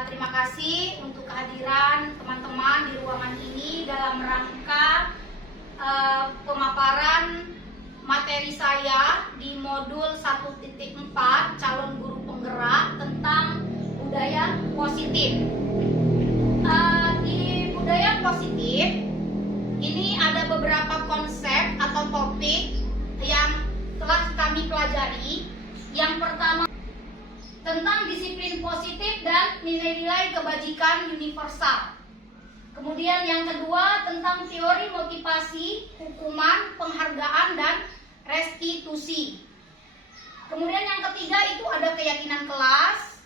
Terima kasih untuk kehadiran teman-teman di ruangan ini dalam rangka pemaparan materi saya di modul 1.4 calon guru penggerak tentang budaya positif. Di budaya positif ini ada beberapa konsep atau topik yang telah kami pelajari. Yang pertama tentang disiplin positif dan nilai-nilai kebajikan universal. Kemudian yang kedua tentang teori motivasi, hukuman, penghargaan, dan restitusi. Kemudian yang ketiga itu ada keyakinan kelas.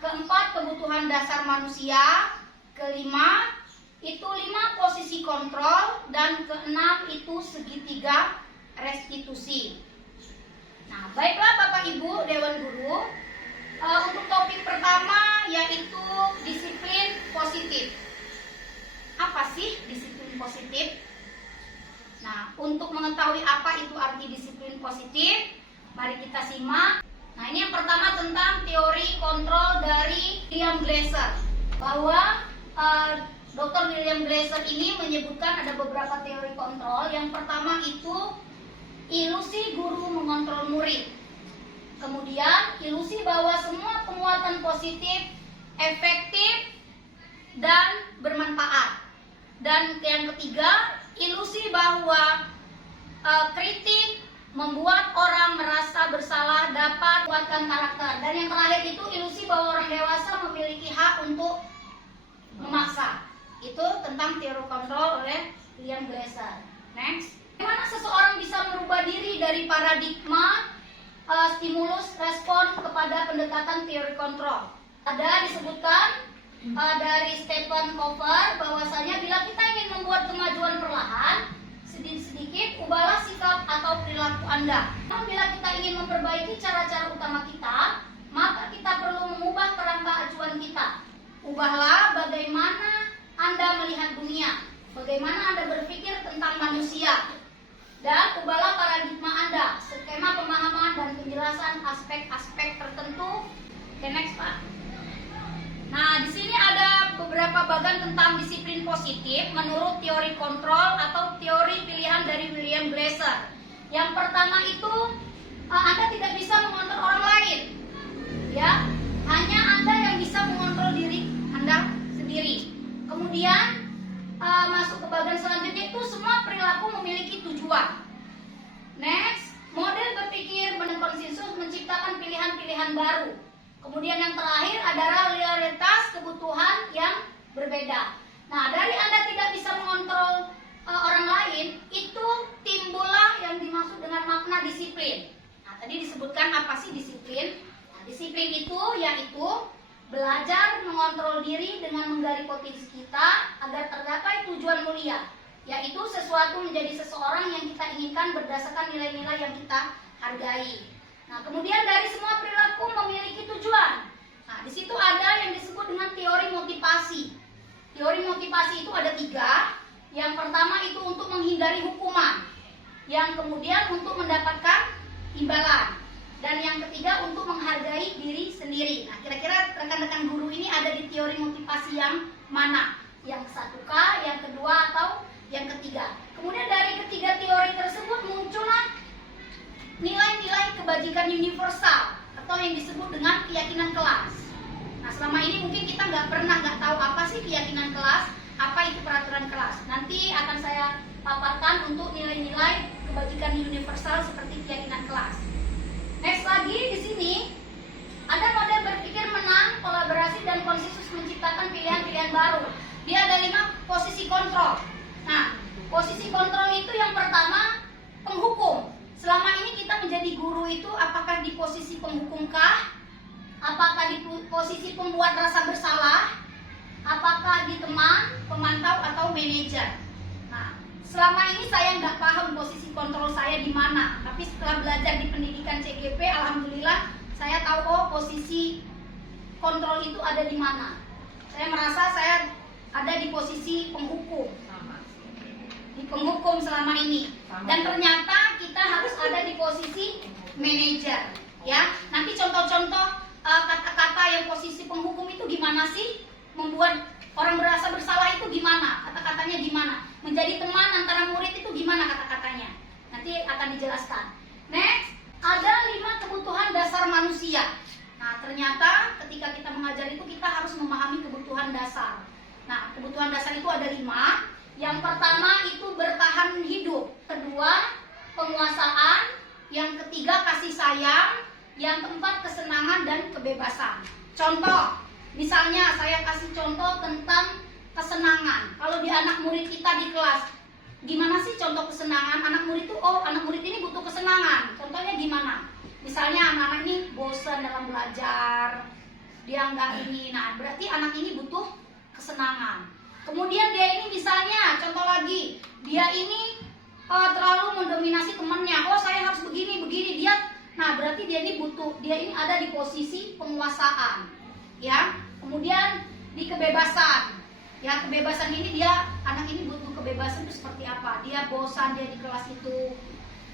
Keempat kebutuhan dasar manusia. Kelima itu 5 posisi kontrol, dan keenam itu segitiga restitusi. Nah, baiklah Bapak Ibu Dewan Guru, untuk topik pertama yaitu disiplin positif. Apa sih disiplin positif? Nah, untuk mengetahui apa itu arti disiplin positif, mari kita simak. Nah, ini yang pertama tentang teori kontrol dari William Glasser. Bahwa Dr. William Glasser ini menyebutkan ada beberapa teori kontrol. Yang pertama itu ilusi guru mengontrol murid. Kemudian ilusi bahwa semua penguatan positif efektif dan bermanfaat. Dan yang ketiga, ilusi bahwa kritik membuat orang merasa bersalah dapat menguatkan karakter. Dan yang terakhir itu ilusi bahwa orang dewasa memiliki hak untuk memaksa. Itu tentang teori kontrol oleh William Glasser. Next. Bagaimana seseorang bisa merubah diri dari paradigma stimulus respon kepada pendekatan teori kontrol. Ada disebutkan dari Stephen Cover bahwasanya bila kita ingin membuat kemajuan perlahan, sedikit-sedikit ubahlah sikap atau perilaku Anda. Namun bila kita ingin memperbaiki cara-cara utama kita, maka kita perlu mengubah kerangka acuan kita. Ubahlah bagaimana Anda melihat dunia, bagaimana Anda berpikir tentang manusia, dan ubahlah paradigma Anda, skema pemahaman dan penjelasan aspek-aspek tertentu. Oke, next Pak. Nah, di sini ada beberapa bagian tentang disiplin positif menurut teori kontrol atau teori pilihan dari William Glasser. Yang pertama itu Anda tidak bisa mengontrol orang lain, ya, hanya Anda yang bisa mengontrol diri Anda sendiri. Kemudian masuk ke bagian selanjutnya itu semua perilaku memiliki tujuan. Next, model berpikir berkonsensus menciptakan pilihan-pilihan baru. Kemudian yang terakhir adalah loyalitas kebutuhan yang berbeda. Nah, dari Anda tidak bisa mengontrol orang lain, itu timbullah yang dimaksud dengan makna disiplin. Nah, tadi disebutkan apa sih disiplin? Nah, disiplin itu yaitu belajar mengontrol diri dengan menggali potensi kita agar tercapai tujuan mulia, yaitu sesuatu menjadi seseorang yang kita inginkan berdasarkan nilai-nilai yang kita hargai. Nah, kemudian dari semua perilaku memiliki tujuan. Nah, di situ ada yang disebut dengan teori motivasi. Teori motivasi itu ada 3. Yang pertama itu untuk menghindari hukuman. Yang kemudian untuk mendapatkan imbalan. Dan yang ketiga untuk menghargai diri sendiri. Nah, kira-kira rekan-rekan guru ini ada di teori motivasi yang mana? Yang 1K, yang kedua, atau yang ketiga? Kemudian dari ketiga teori tersebut muncullah nilai-nilai kebajikan universal atau yang disebut dengan keyakinan kelas. Nah, selama ini mungkin kita nggak tahu apa sih keyakinan kelas, apa itu peraturan kelas. Nanti akan saya paparkan untuk nilai-nilai kebajikan universal seperti keyakinan kelas. Next lagi di sini ada model berpikir menang, kolaborasi dan konsensus menciptakan pilihan-pilihan baru. Dia ada 5 posisi kontrol. Nah, posisi kontrol itu yang pertama penghukum. Selama ini kita menjadi guru itu apakah di posisi penghukumkah? Apakah di posisi pembuat rasa bersalah? Apakah di teman, pemantau, atau manajer? Nah, selama ini saya nggak paham posisi kontrol saya di mana. Tapi setelah belajar di pendidikan CGP, alhamdulillah saya tahu posisi kontrol itu ada di mana. Saya merasa saya ada di posisi penghukum. Di penghukum selama ini, dan ternyata kita harus ada di posisi manajer, ya. Nanti contoh-contoh kata-kata yang posisi penghukum itu gimana sih? Membuat orang merasa bersalah itu gimana? Kata-katanya gimana? Menjadi teman antara murid itu gimana kata-katanya? Nanti akan dijelaskan. Next, ada 5 kebutuhan dasar manusia. Nah, ternyata ketika kita mengajar itu kita harus memahami kebutuhan dasar. Nah, kebutuhan dasar itu ada 5. Yang pertama itu bertahan hidup, kedua penguasaan, yang ketiga kasih sayang, yang keempat kesenangan dan kebebasan. Contoh, misalnya saya kasih contoh tentang kesenangan. Kalau di anak murid kita di kelas, gimana sih contoh kesenangan? Anak murid itu, anak murid ini butuh kesenangan. Contohnya gimana? Misalnya anak-anak ini bosan dalam belajar, dia nggak ini. Nah, berarti anak ini butuh kesenangan. Kemudian dia ini misalnya, contoh lagi, dia ini terlalu mendominasi temannya. Saya harus begini. Nah, berarti dia ini ada di posisi penguasaan, ya. Kemudian di kebebasan, ya, kebebasan ini anak ini butuh kebebasan itu seperti apa? Dia bosan dia di kelas itu.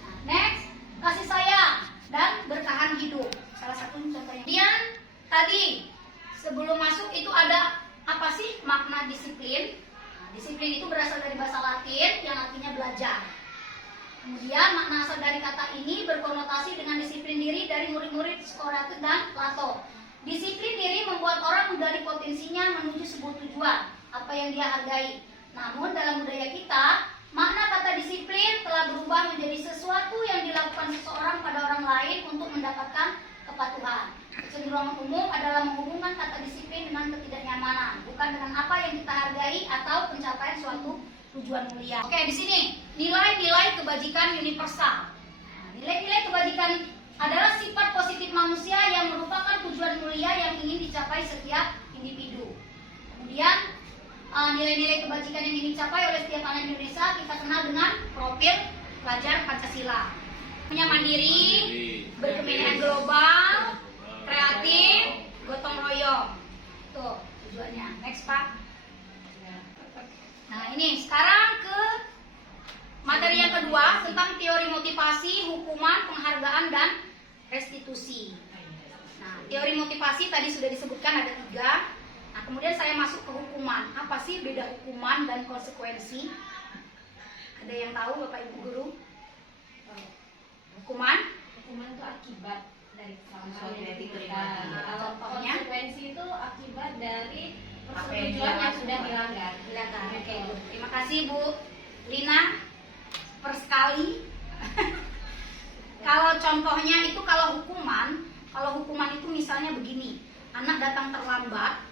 Nah, next, kasih sayang dan bertahan hidup. Salah satu contohnya. Kemudian tadi sebelum masuk itu ada apa sih makna disiplin? Nah, disiplin itu berasal dari bahasa Latin yang artinya belajar. Kemudian makna asal dari kata ini berkonotasi dengan disiplin diri dari murid-murid Socrates dan Plato. Disiplin diri membuat orang menggali potensinya menuju sebuah tujuan, apa yang dia hargai. Namun dalam budaya kita, makna kata disiplin telah berubah menjadi sesuatu yang dilakukan seseorang pada orang lain untuk mendapatkan kepatuhan. Kecenderungan umum adalah menghubungkan kata disiplin dengan ketidaknyamanan, bukan dengan apa yang kita hargai atau pencapaian suatu tujuan mulia. Oke, di sini nilai-nilai kebajikan universal. Nilai-nilai kebajikan adalah sifat positif manusia yang merupakan tujuan mulia yang ingin dicapai setiap individu. Kemudian nilai-nilai kebajikan yang ingin dicapai oleh setiap anak Indonesia kita kenal dengan profil pelajar Pancasila. Punya mandiri, berkepentingan global, kreatif, gotong royong. Tuh tujuannya. Next Pak. Nah ini sekarang ke materi yang kedua tentang teori motivasi, hukuman, penghargaan, dan restitusi. Nah teori motivasi tadi sudah disebutkan ada 3. Nah kemudian saya masuk ke hukuman. Apa sih beda hukuman dan konsekuensi? Ada yang tahu Bapak Ibu Guru? Hukuman itu akibat dari kesalahan yang diterima. Kalau Contohnya? konsekuensi itu akibat dari persetujuan yang sudah dilanggar. Oke, Bu. Terima kasih Bu Lina persekali. Kalau contohnya itu kalau hukuman itu misalnya begini, anak datang terlambat,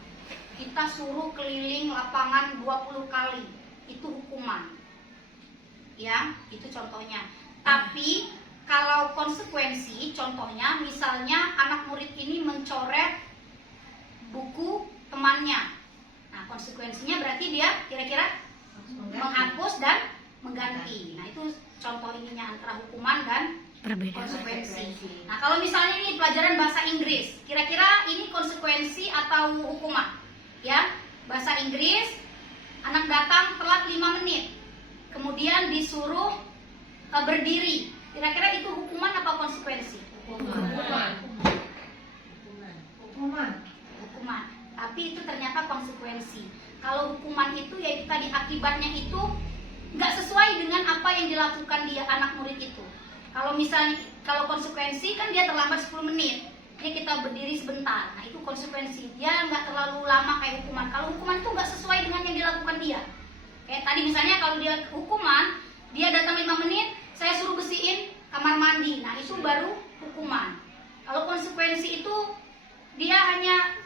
kita suruh keliling lapangan 20 kali, itu hukuman. Ya, itu contohnya. Tapi kalau konsekuensi, contohnya misalnya anak murid ini mencoret buku temannya. Nah, konsekuensinya berarti dia kira-kira menghapus dan mengganti. Nah, itu contoh ininya antara hukuman dan konsekuensi. Nah, kalau misalnya ini pelajaran bahasa Inggris, kira-kira ini konsekuensi atau hukuman? Ya, bahasa Inggris, anak datang telat 5 menit, kemudian disuruh berdiri. Kira-kira itu hukuman apa konsekuensi? Hukuman. Tapi itu ternyata konsekuensi. Kalau hukuman itu yaitu tadi akibatnya itu nggak sesuai dengan apa yang dilakukan dia anak murid itu. Kalau misalnya kalau konsekuensi kan dia terlambat 10 menit, dia kita berdiri sebentar. Nah itu konsekuensi. Dia nggak terlalu lama kayak hukuman. Kalau hukuman itu nggak sesuai dengan yang dilakukan dia. Kayak tadi misalnya kalau dia hukuman, dia datang 5 menit, saya suruh bersihin kamar mandi. Nah itu baru hukuman. Kalau konsekuensi itu dia hanya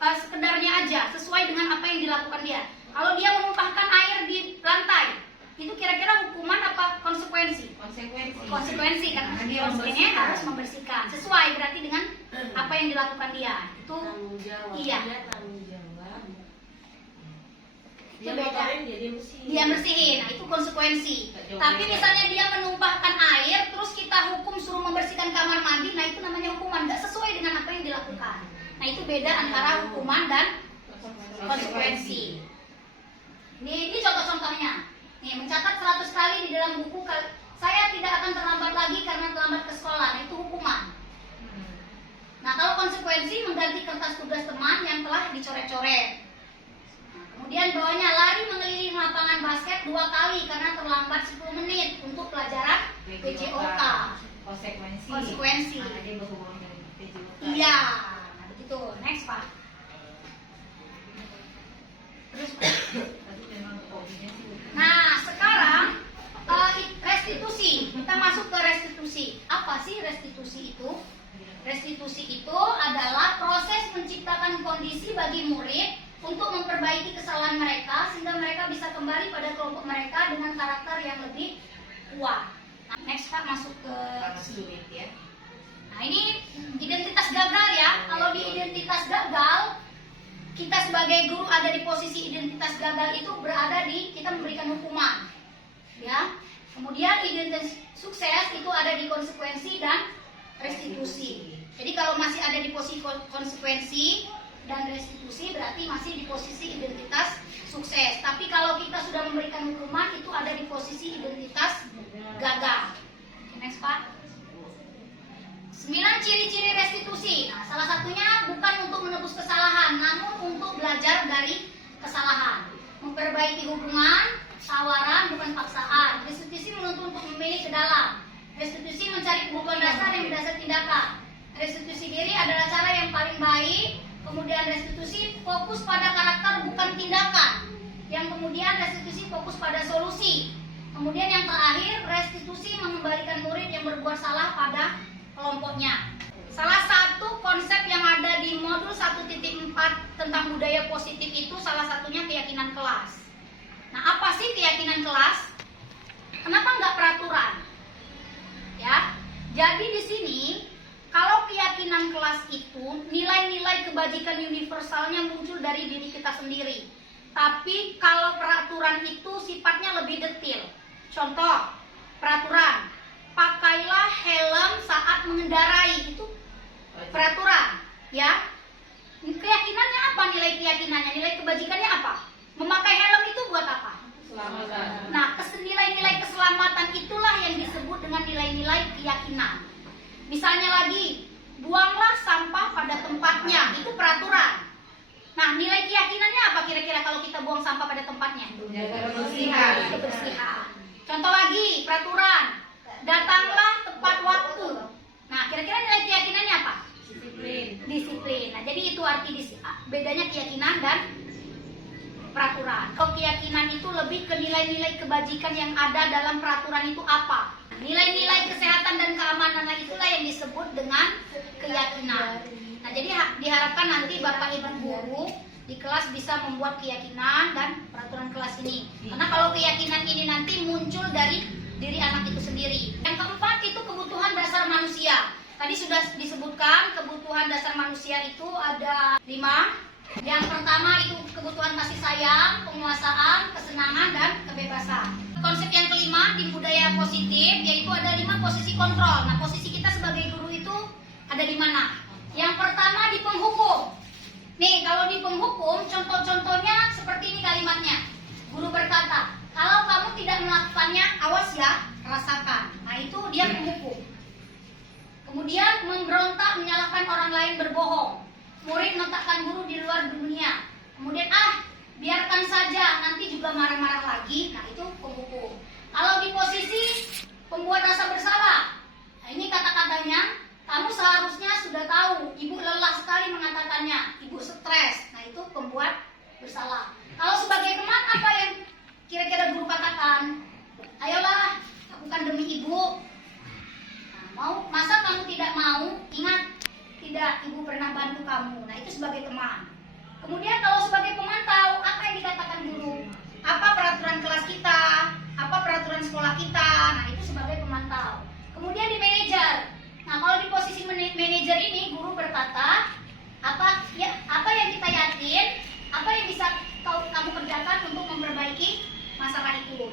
sekedarnya aja, sesuai dengan apa yang dilakukan dia. Kalau dia menumpahkan air di lantai, itu kira-kira hukuman apa konsekuensi? Konsekuensi kan konsekuensinya harus membersihkan. Sesuai berarti dengan apa yang dilakukan dia. Itu iya. Itu beda. Dia bersihin. Nah, itu konsekuensi. Tapi misalnya dia menumpahkan air, terus kita hukum suruh membersihkan kamar mandi, nah itu namanya hukuman. Nggak sesuai dengan apa yang dilakukan. Nah itu beda antara hukuman dan konsekuensi. Ini contoh-contohnya. Nih, mencatat 100 kali di dalam buku, saya tidak akan terlambat lagi karena terlambat ke sekolah. Nah, itu hukuman. Nah, kalau konsekuensi mengganti kertas tugas teman yang telah dicoret-coret. Nah, kemudian bawahnya lari mengelilingi lapangan basket 2 kali karena terlambat 10 menit untuk pelajaran PJOK. Konsekuensi. Iya, nah, begitu. Next, Pak. Terus, nah, sekarang restitusi. Kita masuk ke restitusi. Apa sih restitusi itu? Restitusi itu adalah proses menciptakan kondisi bagi murid untuk memperbaiki kesalahan mereka sehingga mereka bisa kembali pada kelompok mereka dengan karakter yang lebih kuat. Nah, next Pak masuk ke ya. Nah, ini identitas gagal ya. Kalau di identitas gagal, kita sebagai guru ada di posisi identitas gagal itu berada di kita memberikan hukuman. Ya. Kemudian identitas sukses itu ada di konsekuensi dan restitusi. Jadi kalau masih ada di posisi konsekuensi dan restitusi berarti masih di posisi identitas sukses. Tapi kalau kita sudah memberikan hukuman itu ada di posisi identitas gagal. Next Pak. 9 ciri-ciri restitusi. Nah, salah satunya bukan untuk menebus kesalahan, namun untuk belajar dari kesalahan. Memperbaiki hubungan, tawaran bukan paksaan. Restitusi menuntut untuk memilih ke dalam. Restitusi mencari kebutuhan dasar yang berdasar tindakan. Restitusi diri adalah cara yang paling baik. Kemudian restitusi fokus pada karakter bukan tindakan. Yang kemudian restitusi fokus pada solusi. Kemudian yang terakhir restitusi mengembalikan murid yang berbuat salah pada kelompoknya. Salah satu konsep yang ada di modul 1.4 tentang budaya positif itu salah satunya keyakinan kelas. Nah, apa sih keyakinan kelas? Kenapa nggak peraturan? Ya, jadi di sini Kalau keyakinan kelas itu, nilai-nilai kebajikan universalnya muncul dari diri kita sendiri. Tapi kalau peraturan itu sifatnya lebih detail. Contoh, peraturan, pakailah helm saat mengendarai, itu peraturan, ya. Keyakinannya apa? Nilai keyakinannya, nilai kebajikannya apa? Memakai helm itu buat apa? Keselamatan. Nah, nilai-nilai keselamatan itulah yang disebut dengan nilai-nilai keyakinan. Misalnya lagi, buanglah sampah pada tempatnya, itu peraturan. Nah, nilai keyakinannya apa kira-kira kalau kita buang sampah pada tempatnya? Menjaga kebersihan. Kebersihan. Contoh lagi, peraturan, datanglah tepat waktu. Nah, kira-kira nilai keyakinannya apa? Disiplin. Disiplin. Nah, jadi itu arti bedanya keyakinan dan peraturan. Kalau keyakinan itu lebih ke nilai-nilai kebajikan yang ada dalam peraturan itu apa? Nilai-nilai kesehatan dan keamanan itulah yang disebut dengan keyakinan. Nah, jadi diharapkan nanti Bapak Ibu guru di kelas bisa membuat keyakinan dan peraturan kelas ini. Karena kalau keyakinan ini nanti muncul dari diri anak itu sendiri. Yang keempat itu kebutuhan dasar manusia. Tadi sudah disebutkan kebutuhan dasar manusia itu ada 5. Yang pertama itu kebutuhan kasih sayang, penguasaan, kesenangan, dan kebebasan. Konsep yang kelima di budaya positif yaitu ada 5 posisi kontrol. Nah, posisi kita sebagai guru itu ada di mana? Yang pertama di penghukum. Nih, kalau di penghukum contoh-contohnya seperti ini kalimatnya. Guru berkata, kalau kamu tidak melakukannya, awas ya, rasakan. Nah, itu dia penghukum. Kemudian memberontak, menyalahkan orang lain, berbohong. Murid meletakkan guru di luar dunia. Kemudian biarkan saja, nanti juga marah-marah lagi. Nah, itu penghukum. Kalau di posisi pembuat rasa bersalah, nah ini kata-katanya, kamu seharusnya sudah tahu, ibu lelah sekali mengatakannya, ibu stres. Nah, itu pembuat bersalah. Kalau sebagai teman, apa yang kira-kira guru katakan? Ayolah, lakukan demi ibu. Nah, masa kamu tidak mau? Ingat, tidak, ibu pernah bantu kamu. Nah, itu sebagai teman. Kemudian kalau sebagai pemantau, apa yang dikatakan guru? Apa peraturan kelas kita? Apa peraturan sekolah kita? Nah, itu sebagai pemantau. Kemudian di manajer. Nah, kalau di posisi manajer ini, guru berkata, apa yang kita yakin, apa yang bisa kamu kerjakan untuk memperbaiki masalah itu.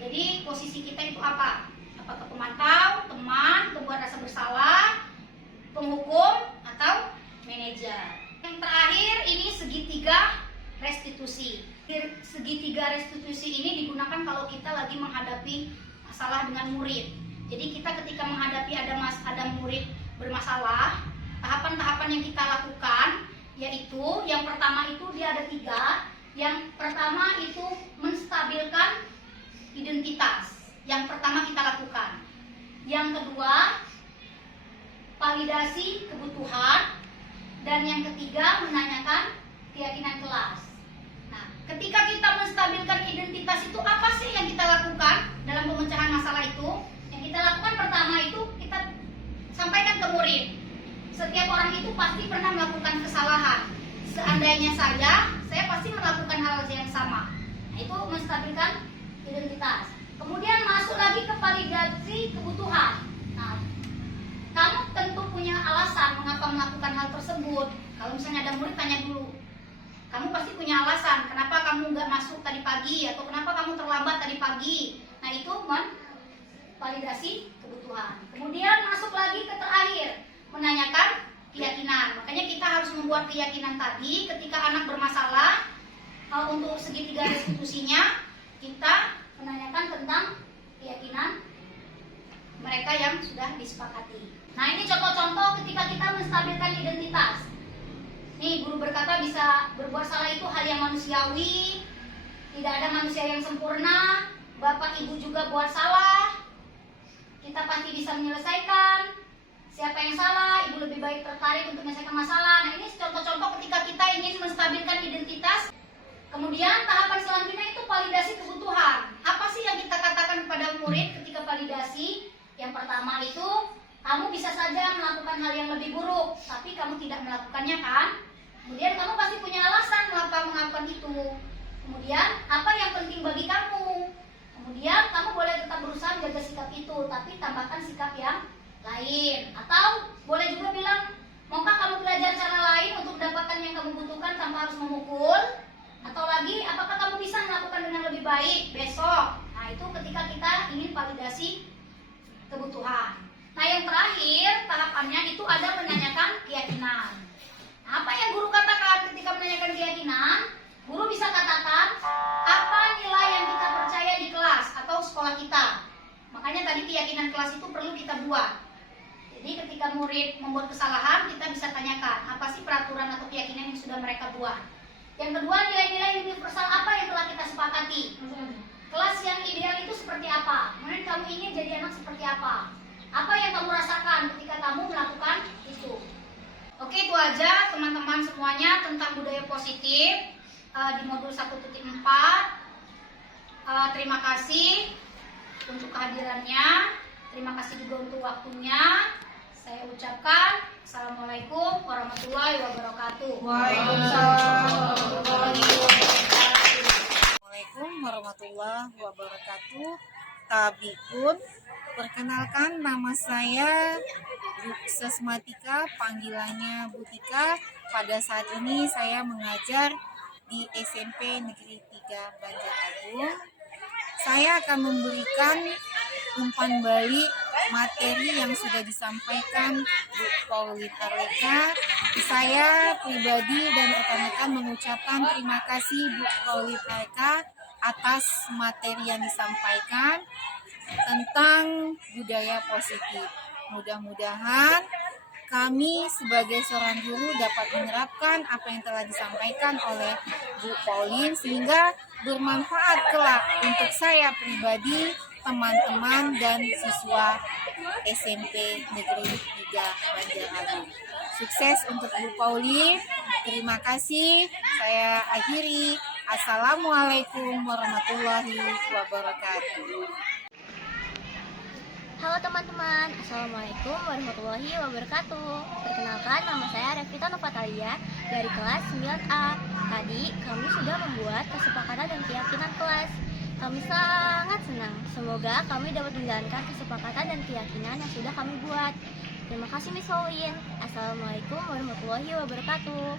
Jadi posisi kita itu apa? Apakah pemantau, teman, pembuat rasa bersalah, penghukum, atau manajer. Yang terakhir ini segitiga restitusi. Segitiga restitusi ini digunakan kalau kita lagi menghadapi masalah dengan murid. Jadi kita ketika menghadapi ada murid bermasalah, tahapan-tahapan yang kita lakukan yaitu yang pertama itu dia ada 3. Yang pertama itu menstabilkan identitas. Yang pertama kita lakukan. Yang kedua, validasi kebutuhan, dan yang ketiga menanyakan keyakinan kelas. Nah, ketika kita menstabilkan identitas itu apa sih yang kita lakukan dalam pemecahan masalah itu? Yang kita lakukan pertama itu kita sampaikan ke murid. Setiap orang itu pasti pernah melakukan kesalahan. Seandainya saya pasti melakukan hal yang sama. Nah, itu menstabilkan identitas. Kemudian masuk lagi ke validasi kebutuhan. Nah, kamu tentu punya alasan mengapa melakukan hal tersebut. Kalau misalnya ada murid, tanya dulu. Kamu pasti punya alasan kenapa kamu nggak masuk tadi pagi atau kenapa kamu terlambat tadi pagi. Nah, itu validasi kebutuhan. Kemudian masuk lagi ke terakhir, menanyakan keyakinan. Makanya kita harus membuat keyakinan tadi ketika anak bermasalah. Untuk segitiga restitusinya kita menanyakan tentang keyakinan mereka yang sudah disepakati. Nah, ini contoh-contoh ketika kita menstabilkan identitas. Nih, guru berkata bisa berbuat salah itu hal yang manusiawi. Tidak ada manusia yang sempurna. Bapak ibu juga buat salah. Kita pasti bisa menyelesaikan. Siapa yang salah, ibu lebih baik tertarik untuk menyelesaikan masalah. Nah, ini contoh-contoh ketika kita ingin menstabilkan identitas. Kemudian tahapan selanjutnya itu validasi kebutuhan. Apa sih yang kita katakan kepada murid ketika validasi? Yang pertama itu, kamu bisa saja melakukan hal yang lebih buruk, tapi kamu tidak melakukannya kan? Kemudian kamu pasti punya alasan mengapa melakukan itu. Kemudian apa yang penting bagi kamu? Kemudian kamu boleh tetap berusaha menjaga sikap itu, tapi tambahkan sikap yang lain. Atau boleh juga bilang, maukah kamu belajar cara lain untuk mendapatkan yang kamu butuhkan tanpa harus memukul? Atau lagi, apakah kamu bisa melakukan dengan lebih baik besok? Nah, itu ketika kita ingin validasi kebutuhan. Nah, yang terakhir tahapannya itu ada menanyakan keyakinan. Nah, apa yang guru katakan ketika menanyakan keyakinan? Guru bisa katakan apa nilai yang kita percaya di kelas atau sekolah kita. Makanya tadi keyakinan kelas itu perlu kita buat. Jadi ketika murid membuat kesalahan, kita bisa tanyakan apa sih peraturan atau keyakinan yang sudah mereka buat. Yang kedua, nilai-nilai universal apa yang telah kita sepakati. Kelas yang ideal itu seperti apa? Kemudian kamu ingin jadi anak seperti apa? Apa yang kamu rasakan ketika kamu melakukan itu? Oke, itu aja teman-teman semuanya tentang budaya positif di modul 1.4. Terima kasih untuk kehadirannya. Terima kasih juga untuk waktunya. Saya ucapkan Assalamualaikum warahmatullahi wabarakatuh. Assalamualaikum warahmatullahi wabarakatuh. Tabikun, perkenalkan nama saya Bu Sesmatika, panggilannya Butika. Pada saat ini saya mengajar di SMP Negeri 3 Banjar-Agung. Saya akan memberikan umpan balik materi yang sudah disampaikan Bu Pauline Arleka. Saya pribadi dan rekan-rekan mengucapkan terima kasih Bu Pauline Arleka atas materi yang disampaikan tentang budaya positif. Mudah-mudahan kami sebagai seorang guru dapat menerapkan apa yang telah disampaikan oleh Bu Pauline sehingga bermanfaat kelak untuk saya pribadi, teman-teman dan siswa SMP Negeri 3 Banjar-Agung. Sukses untuk Bu Pauline. Terima kasih. Saya akhiri. Assalamualaikum warahmatullahi wabarakatuh. Halo teman-teman, Assalamualaikum warahmatullahi wabarakatuh. Perkenalkan, nama saya Revita Novatalia dari kelas 9A. Tadi kami sudah membuat kesepakatan dan keyakinan kelas. Kami sangat senang. Semoga kami dapat menjalankan kesepakatan dan keyakinan yang sudah kami buat. Terima kasih Miss Pauline. Assalamualaikum warahmatullahi wabarakatuh.